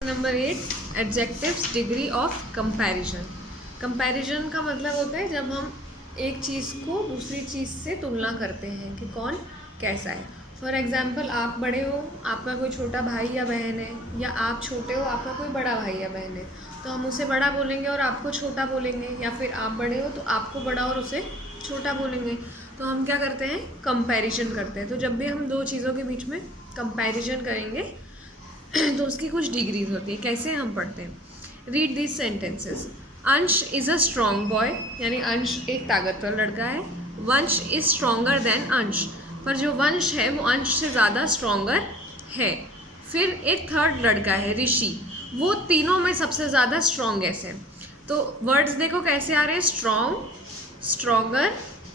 Number 8 adjectives degree of comparison. Comparison का मतलब होता है जब हम एक चीज़ को दूसरी चीज़ से तुलना करते हैं कि कौन कैसा है। फॉर एग्जाम्पल, आप बड़े हो, आपका कोई छोटा भाई या बहन है, या आप छोटे हो, आपका कोई बड़ा भाई या बहन है, तो हम उसे बड़ा बोलेंगे और आपको छोटा बोलेंगे, या फिर आप बड़े हो तो आपको बड़ा और उसे छोटा बोलेंगे। तो हम क्या करते हैं, कंपैरिजन करते हैं। तो जब भी हम दो चीज़ों के बीच में कंपैरिजन करेंगे तो उसकी कुछ डिग्रीज होती है। कैसे हम पढ़ते हैं, रीड दिस सेंटेंसेस। अंश इज़ अ स्ट्रॉन्ग बॉय, यानी अंश एक ताकतवर लड़का है। वंश इज़ स्ट्रॉन्गर देन अंश, पर जो वंश है वो अंश से ज़्यादा स्ट्रॉन्गर है। फिर एक थर्ड लड़का है ऋषि, वो तीनों में सबसे ज़्यादा स्ट्रॉन्गेस्ट है। तो वर्ड्स देखो कैसे आ रहे हैं, स्ट्रॉन्ग, स्ट्रॉन्गर,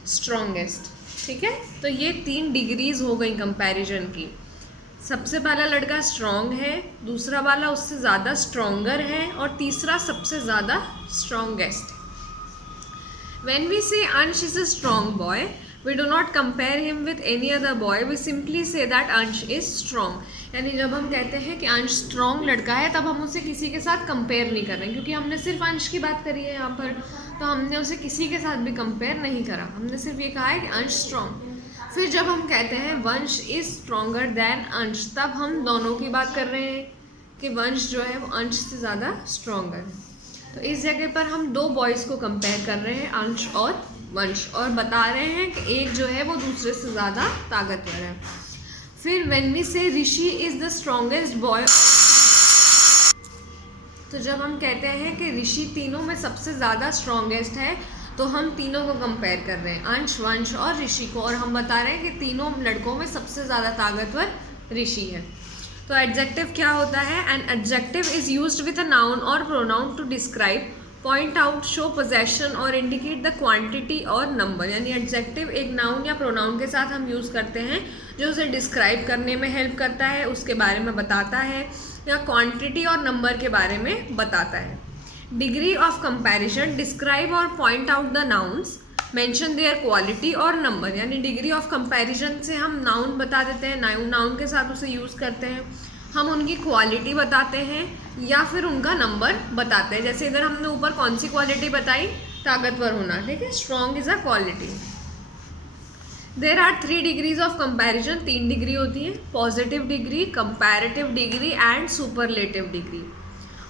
स्ट्रॉन्गेस्ट। ठीक है, तो ये 3 डिग्रीज हो गई कंपैरिजन की। सबसे पहला लड़का स्ट्रॉन्ग है, दूसरा वाला उससे ज़्यादा स्ट्रॉन्गर है, और तीसरा सबसे ज़्यादा strongest. When we say Ansh is a strong boy, we do not compare him with any other boy, we simply say that Ansh is strong. यानी जब हम कहते हैं कि अंश स्ट्रॉन्ग लड़का है, तब हम उसे किसी के साथ कंपेयर नहीं कर रहे हैं, क्योंकि हमने सिर्फ अंश की बात करी है यहाँ पर, तो हमने उसे किसी के साथ भी कंपेयर नहीं करा, हमने सिर्फ ये कहा है कि अंश स्ट्रॉन्ग। फिर जब हम कहते हैं वंश इज स्ट्रॉन्गर देन अंश, तब हम दोनों की बात कर रहे हैं कि वंश जो है वो अंश से ज़्यादा स्ट्रॉन्गर है। तो इस जगह पर हम दो बॉयज़ को कंपेयर कर रहे हैं, अंश और वंश, और बता रहे हैं कि एक जो है वो दूसरे से ज़्यादा ताकतवर है। फिर व्हेन वी से ऋषि इज़ द स्ट्रॉन्गेस्ट बॉय, तो जब हम कहते हैं कि ऋषि तीनों में सबसे ज़्यादा स्ट्रॉन्गेस्ट है, तो हम तीनों को कंपेयर कर रहे हैं, अंश, वंश और ऋषि को, और हम बता रहे हैं कि तीनों लड़कों में सबसे ज़्यादा ताकतवर ऋषि है। तो एडजेक्टिव क्या होता है, an adjective is used with a noun और pronoun to describe, point out, show possession और इंडिकेट द क्वांटिटी और नंबर। यानी एडजेक्टिव एक नाउन या प्रोनाउन के साथ हम यूज़ करते हैं जो उसे डिस्क्राइब करने में हेल्प करता है, उसके बारे में बताता है, या क्वांटिटी और नंबर के बारे में बताता है। डिग्री ऑफ कंपैरिजन, डिस्क्राइब और point out the nouns, mention there quality और नंबर। यानी डिग्री ऑफ कंपैरिजन से हम नाउन बता देते हैं, नाउन के साथ उसे यूज़ करते हैं, हम उनकी क्वालिटी बताते हैं या फिर उनका नंबर बताते हैं। जैसे इधर हमने ऊपर कौन सी क्वालिटी बताई, ताकतवर होना, ठीक है, strong is a quality. There are 3 degrees of comparison, 3 degree होती है, positive degree, comparative degree and superlative degree.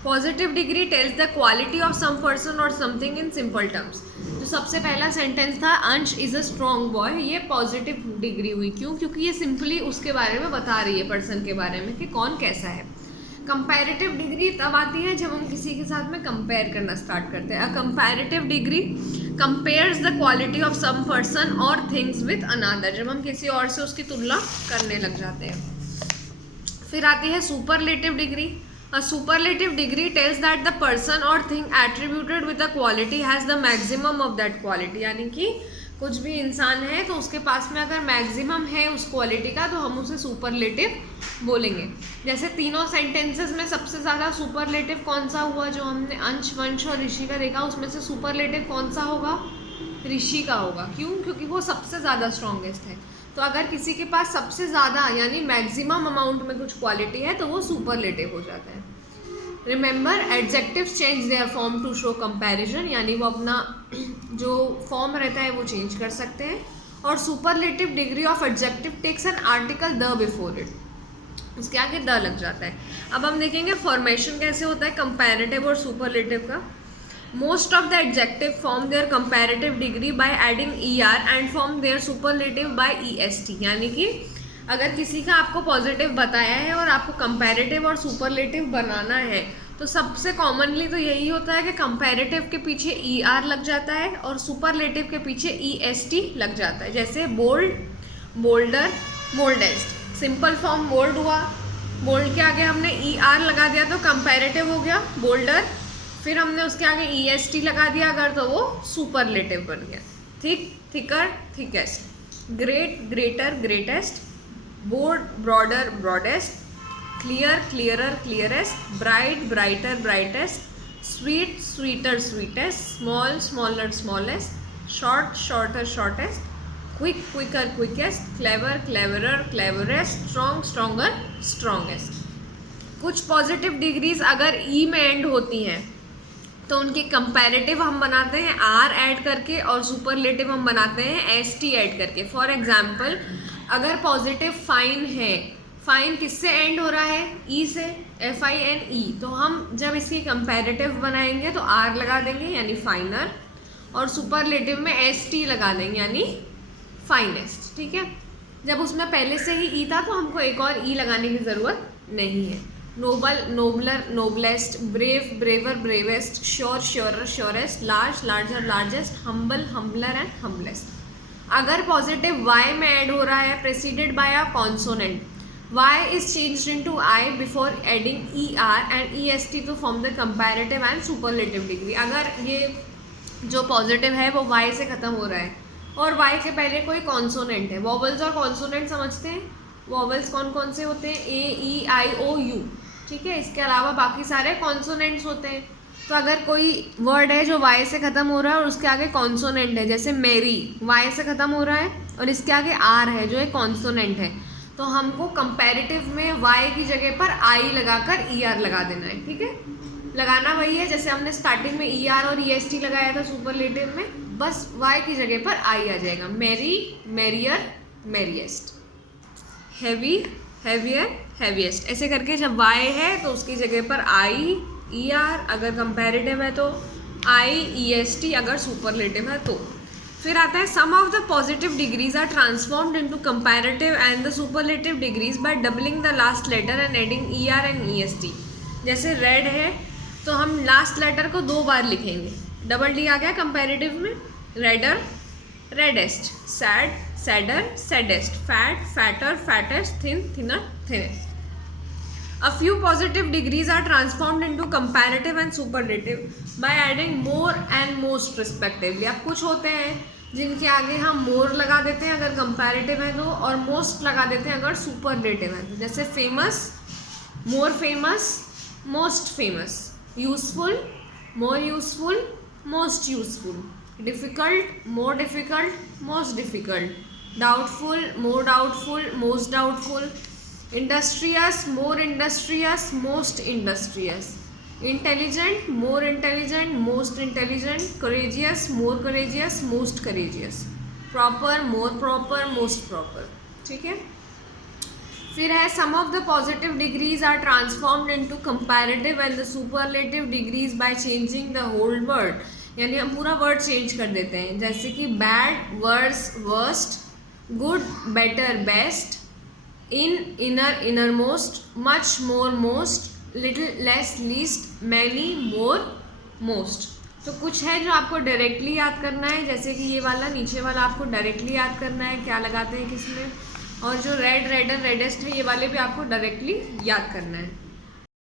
Positive degree tells the quality of some person और समथिंग इन सिंपल टर्म्स। जो सबसे पहला सेंटेंस था Ansh is a strong boy, ये positive degree हुई। क्यों? क्योंकि ये सिंपली उसके बारे में बता रही है, पर्सन के बारे में कि कौन कैसा है। कंपैरेटिव डिग्री तब आती है जब हम किसी के साथ में कंपेयर करना स्टार्ट करते हैं। A comparative degree compares the quality of some person और थिंग्स विद अनदर, जब हम किसी और से उसकी तुलना करने लग जाते हैं। फिर आती है superlative degree. A superlative degree tells that the person or thing attributed with the quality has the maximum of that quality। यानी कि कुछ भी इंसान है तो उसके पास में अगर मैक्सिमम है उस क्वालिटी का, तो हम उसे सुपरलेटिव बोलेंगे। जैसे तीनों सेंटेंसेस में सबसे ज़्यादा सुपरलेटिव कौन सा हुआ, जो हमने अंश, वंश और ऋषि का देखा, उसमें से सुपरलेटिव कौन सा होगा, ऋषि का होगा। क्यों? क्योंकि वो सबसे ज़्यादा स्ट्रॉन्गेस्ट है। तो अगर किसी के पास सबसे ज़्यादा यानी मैक्सिमम अमाउंट में कुछ क्वालिटी है तो वो सुपरलेटिव हो जाता है। Remember, adjectives change their form to show comparison, यानी वो अपना जो फॉर्म रहता है वो चेंज कर सकते हैं। और superlative degree of adjective takes an article the before it, उसके आगे द लग जाता है। अब हम देखेंगे फॉर्मेशन कैसे होता है कंपैरेटिव और सुपरलेटिव का। Most of the adjective form their comparative degree by adding er and form their superlative by est। यानी कि अगर किसी का आपको पॉजिटिव बताया है और आपको कंपैरेटिव और सुपरलेटिव बनाना है, तो सबसे कॉमनली तो यही होता है कि कंपैरेटिव के पीछे er लग जाता है और सुपरलेटिव के पीछे est लग जाता है। जैसे bold, bolder, boldest. Simple form bold हुआ, बोल्ड के आगे हमने er लगा दिया तो कंपैरेटिव हो गया बोल्डर, फिर हमने उसके आगे est लगा दिया अगर, तो वो सुपरलेटिव बन गया। Thick, thicker, thickest. Great, greater, greatest. Broad, broader, broadest. Clear, clearer, clearest. Bright, brighter, brightest. Sweet, sweeter, sweetest. Small, smaller, smallest. Short, shorter, shortest. Quick, quicker, quickest. Clever, cleverer, cleverest. Strong, stronger, strongest. कुछ positive degrees अगर E में and होती हैं तो उनके comparative हम बनाते हैं आर ऐड करके और सुपरलेटिव हम बनाते हैं एस टी ऐड करके। फॉर एग्जांपल अगर पॉजिटिव फाइन है, फाइन किससे एंड हो रहा है? ई से, FINE। तो हम जब इसकी कंपैरेटिव बनाएंगे तो आर लगा देंगे यानी फाइनर, और सुपरलेटिव में ST लगा देंगे यानी फाइनेस्ट। ठीक है, जब उसमें पहले से ही ई था तो हमको एक और ई लगाने की ज़रूरत नहीं है। Noble, nobler, noblest, brave, braver, bravest, sure, surer, surest, large, larger, largest, humble, humbler and humblest. अगर पॉजिटिव वाई में ऐड हो रहा है preceded by a consonant, Y is changed into I before adding ER and EST to form the comparative and superlative degree. अगर ये जो positive है वो वाई से ख़त्म हो रहा है और वाई के पहले कोई कॉन्सोनेंट है, वॉवल्स और कॉन्सोनेंट समझते हैं, वॉवल्स कौन कौन से होते हैं? AEIOU। ठीक है, इसके अलावा बाकी सारे कॉन्सोनेंट्स होते हैं। तो अगर कोई वर्ड है जो वाई से ख़त्म हो रहा है और उसके आगे कॉन्सोनेंट है, जैसे मेरी वाई से ख़त्म हो रहा है और इसके आगे आर है जो एक कॉन्सोनेंट है, तो हमको कंपैरेटिव में वाई की जगह पर आई लगाकर ER लगा देना है। ठीक है, लगाना वही है जैसे हमने स्टार्टिंग में ER और EST लगाया था सुपरलेटिव में, बस वाई की जगह पर आई आ जाएगा। मेरी, मेरियर, मेरिएस्ट, हैवी, हैवियर, हैवीएस्ट। ऐसे करके जब वाई है तो उसकी जगह पर आई, ER, अगर कंपैरेटिव है तो आई, EST, अगर सुपरलेटिव है तो। फिर आता है some of the positive degrees are transformed into comparative and the superlative degrees by doubling the last letter and adding ER and EST। जैसे रेड है तो हम लास्ट लेटर को 2 बार लिखेंगे, डबल डी आ गया कंपैरेटिव में, redder, reddest, sad, sadder, saddest, fat, fatter, fattest, thin, thinner, thinnest. A few positive degrees are transformed into comparative and superlative by adding more and most respectively। अब कुछ होते हैं जिनके आगे हम more लगा देते हैं अगर comparative है तो, और most लगा देते हैं अगर superlative है तो। जैसे famous, more famous, most famous, useful, more useful, most useful, difficult, more difficult, most difficult, doubtful, more doubtful, most doubtful, industrious, more industrious, most industrious, intelligent, more intelligent, most intelligent, courageous, more courageous, most courageous, proper, more proper, most proper। ठीक है, फिर है some of the positive degrees are transformed into comparative and the superlative degrees by changing the whole word, यानी हम पूरा word change कर देते हैं। जैसे कि bad, worse, worst, good, better, best, in, inner, innermost, much, more, most, little, less, least, many, more, most. तो कुछ है जो आपको डायरेक्टली याद करना है, जैसे कि ये वाला नीचे वाला आपको डायरेक्टली याद करना है क्या लगाते हैं किसमें, और जो रेड, रेडर, रेडेस्ट है ये वाले भी आपको डायरेक्टली याद करना है।